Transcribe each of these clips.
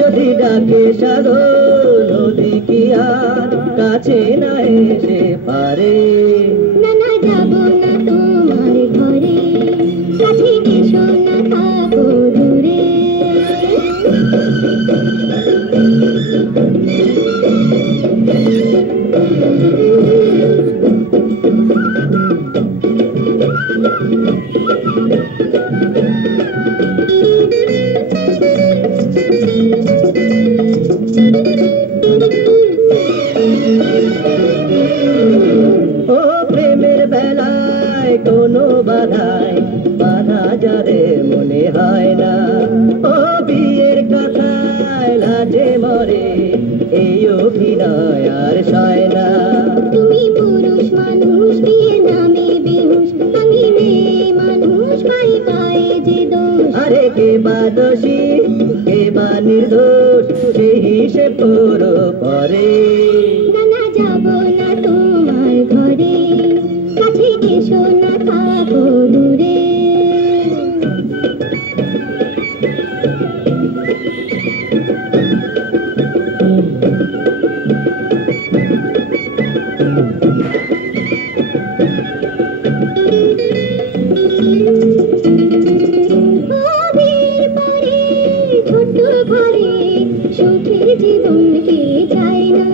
যদি ডাকে সাগর নদী কি আর কাছে না এসে পারে না না যাব না তোমার ঘরে কাছে এসো না থাকো দূরে কোনো বাধায় বাধা যারে মনে হয় না ও বিয়ের কথায় লাজে মরে এই অভিনয় আর সয় না তুমি পুরুষ মানুষ বিয়ে নামে বেহুশ আমি মেয়ে মানুষ পায়ে পায়ে যে দোষ আরে কে বা দোষী কে বা নির্দোষ সেই হিসেব পুরো করে না না যাব না তোমার ঘরে কাছে এসো না থাকো দূরে ছোট্ট ঘরে সুখের জীবন কে চায় না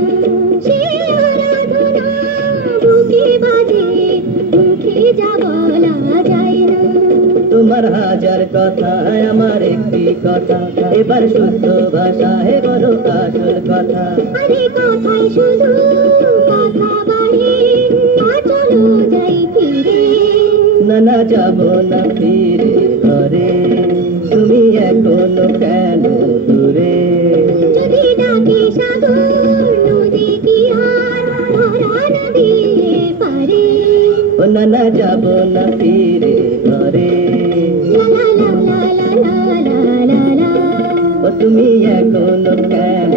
সে আরাধনা বুকে বাজে মুখে যা বলা যায় না তোমার হাজার কথা আমার একটি কথা এবার শুদ্ধ ভাষায় বড় আসল কথা আরে কথায় শুধু কথা বাড়ে চলো যাই ফিরে না না যাব না ফিরে ঘরে তুমি এখনো কেন দূরে যদি ডাকে সাগর নদী কি আর ধরা না দিয়ে পারে ও না না যাব না ফিরে ঘরে লা লা লা লা লা লা লা লা ও তুমি এখনো কেন